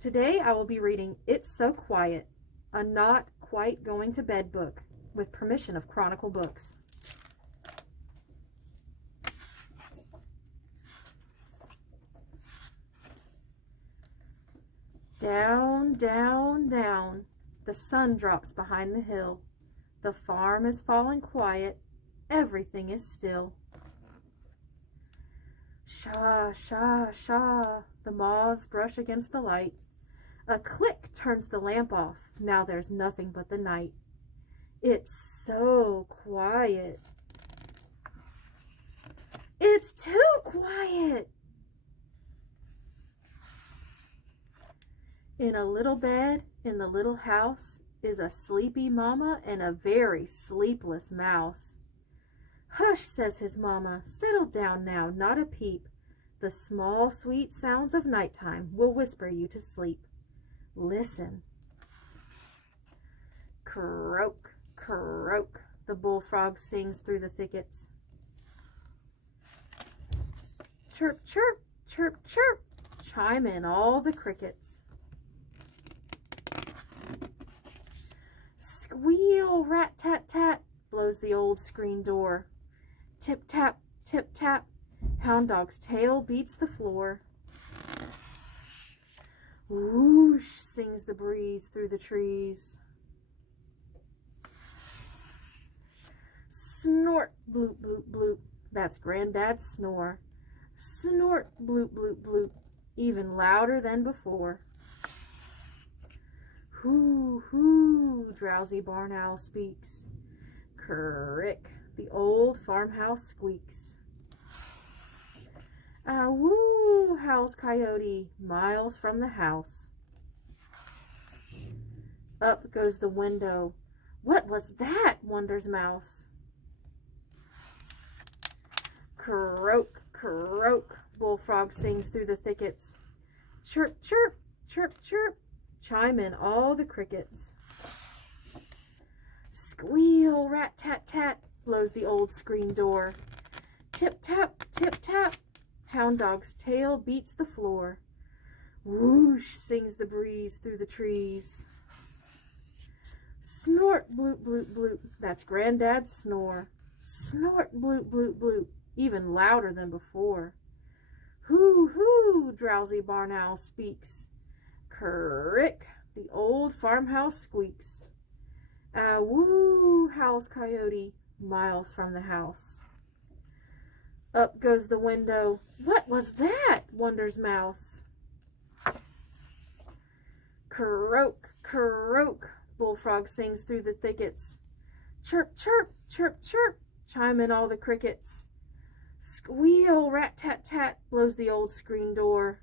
Today I will be reading It's So Quiet, a not quite going to bed book, with permission of Chronicle Books. Down, down, down, the sun drops behind the hill. The farm is falling quiet, everything is still. Sha, sha, sha, the moths brush against the light. A click turns the lamp off, now there's nothing but the night. It's so quiet. It's too quiet. In a little bed in the little house is a sleepy mama and a very sleepless mouse. Hush, says his mama, settle down now, not a peep. The small sweet sounds of nighttime will whisper you to sleep. Listen. Croak, croak, the bullfrog sings through the thickets. Chirp, chirp, chirp, chirp, chime in all the crickets. Squeal, rat-tat-tat, blows the old screen door. Tip-tap, tip-tap, hound dog's tail beats the floor. Whoosh, sings the breeze through the trees. Snort, bloop, bloop, bloop, that's Granddad's snore. Snort, bloop, bloop, bloop, even louder than before. Hoo, hoo, drowsy barn owl speaks. Crick, the old farmhouse squeaks. Ah-woo, howls Coyote, miles from the house. Up goes the window. What was that? Wonders Mouse. Croak, croak, bullfrog sings through the thickets. Chirp, chirp, chirp, chirp, chime in all the crickets. Squeal, rat-tat-tat, blows the old screen door. Tip-tap, tip-tap, hound dog's tail beats the floor. Whoosh, sings the breeze through the trees. Snort, bloop, bloop, bloop, that's Granddad's snore. Snort, bloop, bloop, bloop, even louder than before. Hoo, hoo, drowsy barn owl speaks. Crick, the old farmhouse squeaks. Ah-woo, howls Coyote, miles from the house. Up goes the window. What was that? Wonders Mouse. Croak, croak, bullfrog sings through the thickets. Chirp, chirp, chirp, chirp, chime in all the crickets. Squeal, rat-tat-tat, blows the old screen door.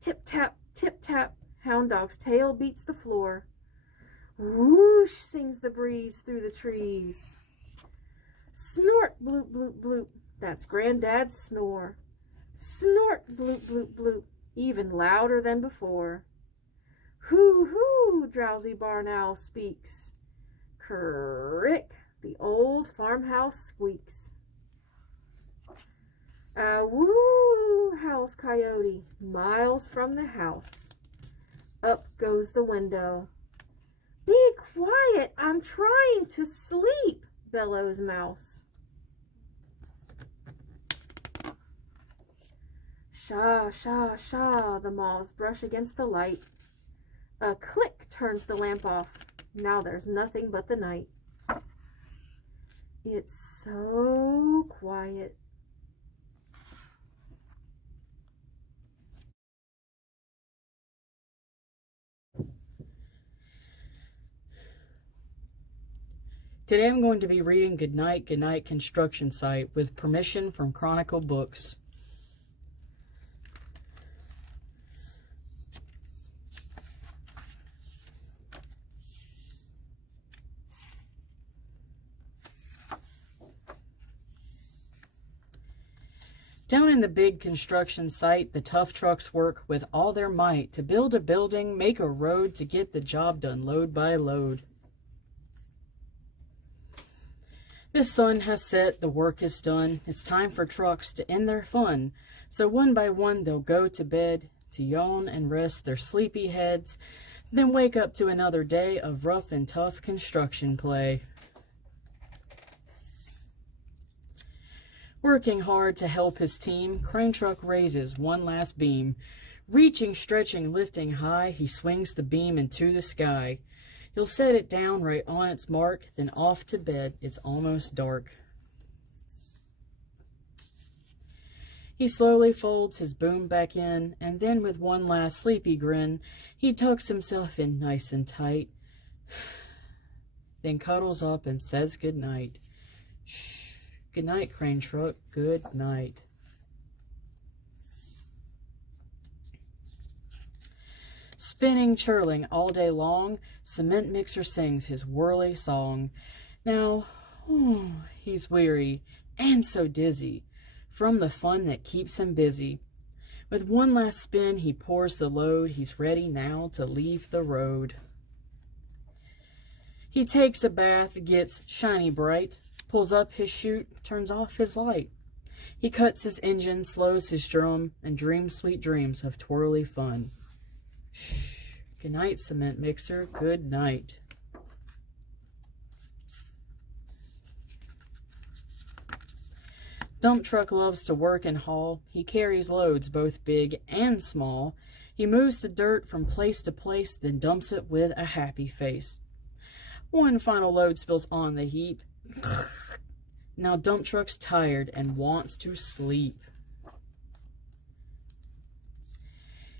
Tip-tap, tip-tap, hound dog's tail beats the floor. Whoosh, sings the breeze through the trees. Snort, bloop, bloop, bloop, that's Granddad's snore. Snort, bloop, bloop, bloop, even louder than before. Hoo, hoo, drowsy barn owl speaks. Crick, the old farmhouse squeaks. Ah-woo, howls Coyote, miles from the house. Up goes the window. Be quiet, I'm trying to sleep, bellows Mouse. Sha, sha, sha, the moths brush against the light. A click turns the lamp off, now there's nothing but the night. It's so quiet. Today I'm going to be reading Goodnight Construction Site with permission from Chronicle Books. Down in the big construction site, the tough trucks work with all their might to build a building, make a road, to get the job done load by load. The sun has set, the work is done. It's time for trucks to end their fun. So one by one they'll go to bed. to yawn and rest their sleepy heads, then wake up to another day of rough and tough construction play. Working hard to help his team, Crane Truck raises one last beam. Reaching, stretching, lifting high, he swings the beam into the sky. He'll set it down right on its mark, then off to bed. It's almost dark. He slowly folds his boom back in, and then with one last sleepy grin, he tucks himself in nice and tight, then cuddles up and says goodnight. Shh. Good night, Crane Truck. Good night. Spinning, churling all day long, cement mixer sings his whirly song. Now, he's weary and so dizzy from the fun that keeps him busy. With one last spin, he pours the load. He's ready now to leave the road. He takes a bath, gets shiny bright, pulls up his chute, turns off his light. He cuts his engine, slows his drum, and dreams sweet dreams of twirly fun. Shh. Good night, cement mixer. Good night. Dump truck loves to work and haul. He carries loads both big and small. He moves the dirt from place to place, then dumps it with a happy face. One final load spills on the heap. Now dump truck's tired and wants to sleep.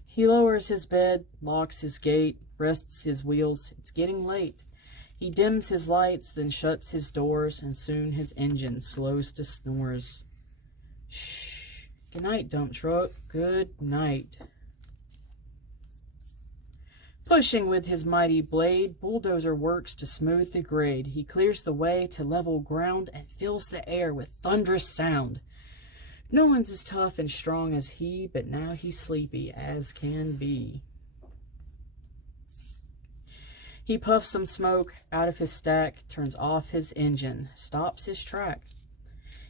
He lowers his bed, locks his gate, rests his wheels. It's getting late. He dims his lights, then shuts his doors, and soon his engine slows to snores. Shh. Good night, dump truck. Good night. Pushing with his mighty blade, bulldozer works to smooth the grade. He clears the way to level ground and fills the air with thunderous sound. No one's as tough and strong as he, but now he's sleepy as can be. He puffs some smoke out of his stack, turns off his engine, stops his track.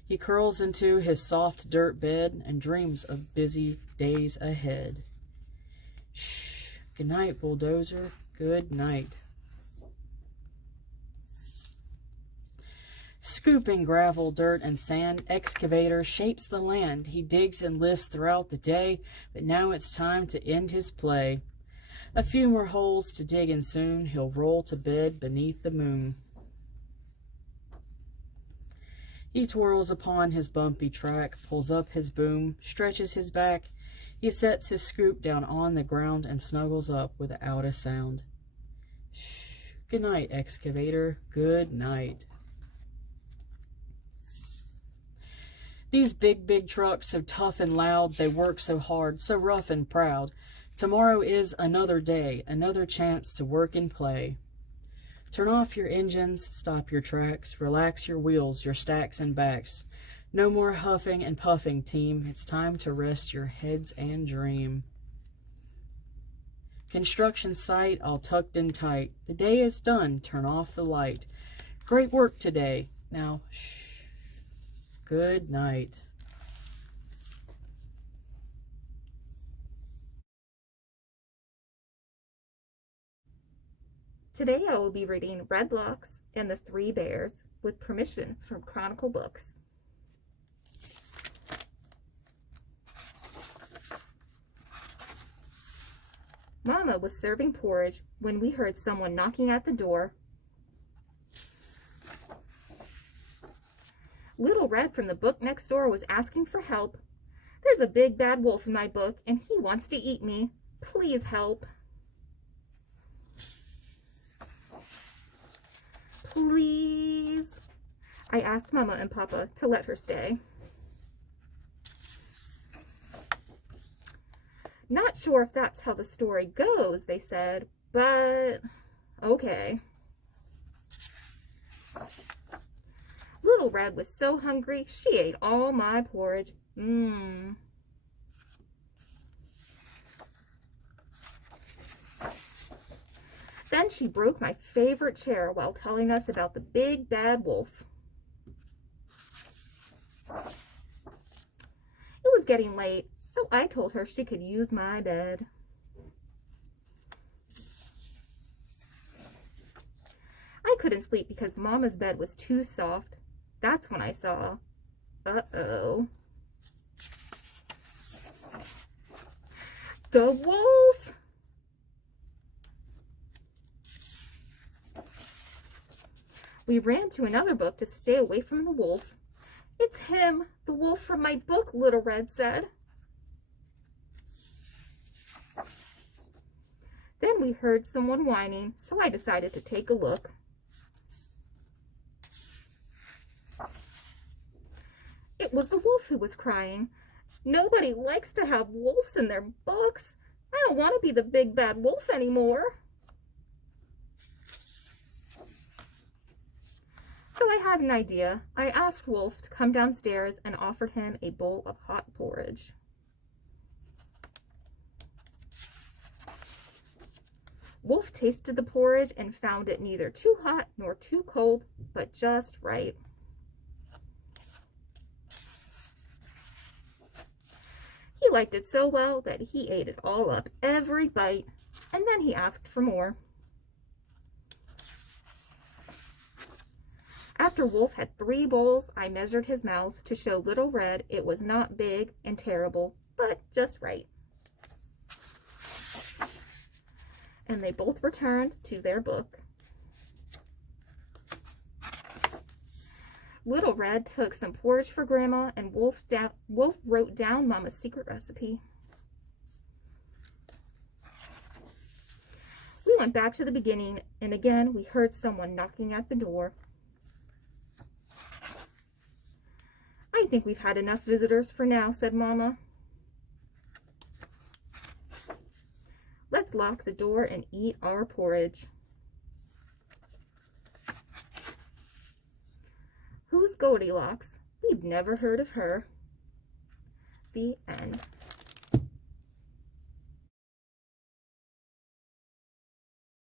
He curls into his soft dirt bed and dreams of busy days ahead. Shh. Good night, bulldozer. Good night. Scooping gravel, dirt, and sand, excavator shapes the land. He digs and lifts throughout the day, but now it's time to end his play. A few more holes to dig and soon he'll roll to bed beneath the moon. He twirls upon his bumpy track, pulls up his boom, stretches his back. He sets his scoop down on the ground and snuggles up without a sound. Shh. Good night, excavator. Good night. These big trucks, so tough and loud, they work so hard, so rough and proud. Tomorrow is another day, another chance to work and play. Turn off your engines, stop your tracks, relax your wheels, your stacks and backs. No more huffing and puffing, team. It's time to rest your heads and dream. Construction site all tucked in tight. The day is done. Turn off the light. Great work today. Now, shh. Good night. Today I will be reading Redlocks and the Three Bears with permission from Chronicle Books. Mama was serving porridge when we heard someone knocking at the door. Little Red from the book next door was asking for help. There's a big bad wolf in my book and he wants to eat me. Please help. Please. I asked Mama and Papa to let her stay. Not sure if that's how the story goes, they said, but okay. Little Red was so hungry, she ate all my porridge. Then she broke my favorite chair while telling us about the big bad wolf. It was getting late, So I told her she could use my bed. I couldn't sleep because Mama's bed was too soft. That's when I saw, uh-oh, the wolf! We ran to another book to stay away from the wolf. It's him, the wolf from my book, Little Red said. Then we heard someone whining, so I decided to take a look. It was the wolf who was crying. Nobody likes to have wolves in their books. I don't want to be the big bad wolf anymore. So I had an idea. I asked Wolf to come downstairs and offered him a bowl of hot porridge. Wolf tasted the porridge and found it neither too hot nor too cold, but just right. He liked it so well that he ate it all up, every bite, and then he asked for more. After Wolf had 3 bowls, I measured his mouth to show Little Red it was not big and terrible, but just right. And they both returned to their book. Little Red took some porridge for Grandma, and Wolf wrote down Mama's secret recipe. We went back to the beginning, and again we heard someone knocking at the door. I think we've had enough visitors for now, said Mama. Let's lock the door and eat our porridge. Who's Goldilocks? We've never heard of her. The end.